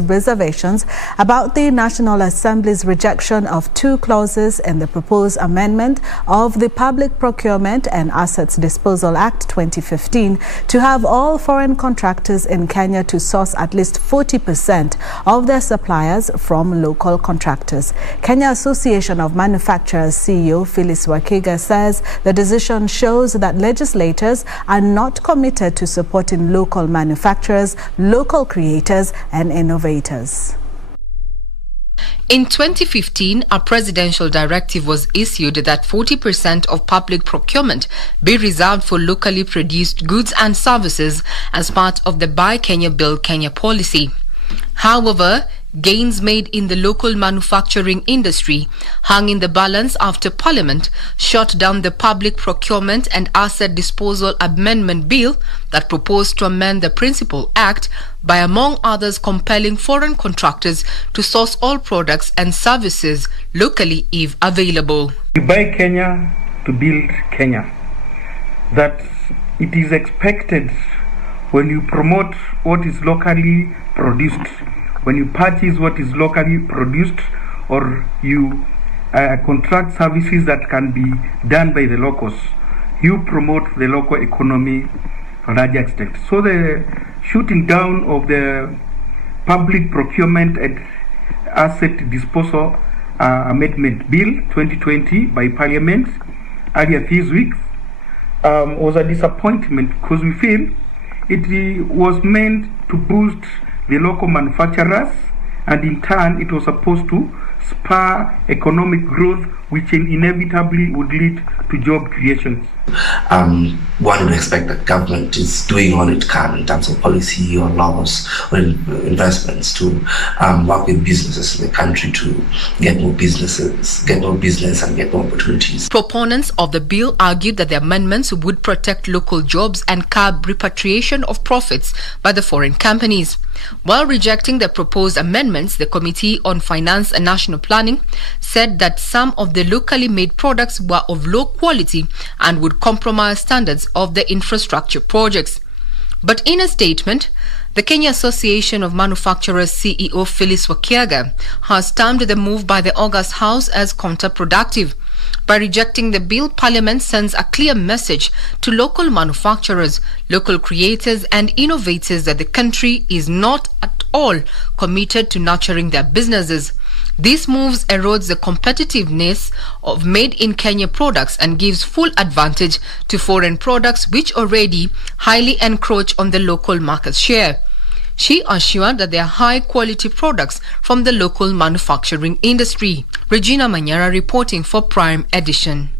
reservations about the National Assembly's rejection of two clauses in the proposed amendment of the Public Procurement and Assets Disposal Act 2015 to have all foreign contractors in Kenya to source at least 40% of their suppliers from local contractors. Kenya Association of Manufacturers CEO Phyllis Wakiaga says the decision shows that legislators are not committed to supporting local manufacturers, local creators and innovators. In 2015, a presidential directive was issued that 40% of public procurement be reserved for locally produced goods and services as part of the Buy Kenya Build Kenya policy. However, gains made in the local manufacturing industry hung in the balance after Parliament shot down the Public Procurement and Asset Disposal Amendment Bill that proposed to amend the Principal Act by, among others, compelling foreign contractors to source all products and services locally if available. You buy Kenya to build Kenya. That it is expected when you promote what is locally produced, when you purchase what is locally produced, or you contract services that can be done by the locals, you promote the local economy to a large extent. So the shooting down of the Public Procurement and Asset Disposal Amendment Bill 2020 by Parliament earlier this week was a disappointment, because we feel it was meant to boost the local manufacturers, and in turn it was supposed to spur economic growth, which inevitably would lead to job creation. One would expect that government is doing all it can in terms of policy or laws or investments to work with businesses in the country to get more business and get more opportunities. Proponents of the bill argued that the amendments would protect local jobs and curb repatriation of profits by the foreign companies. While rejecting the proposed amendments, the Committee on Finance and National Planning said that some of the locally made products were of low quality and would compromise standards of the infrastructure projects. But in a statement, the Kenya Association of Manufacturers CEO Phyllis Wakiaga has termed the move by the August House as counterproductive. By rejecting the bill, Parliament sends a clear message to local manufacturers, local creators and innovators that the country is not at all committed to nurturing their businesses. This move erodes the competitiveness of made-in-Kenya products and gives full advantage to foreign products which already highly encroach on the local market share. She assured that they are high-quality products from the local manufacturing industry. Regina Manyara reporting for Prime Edition.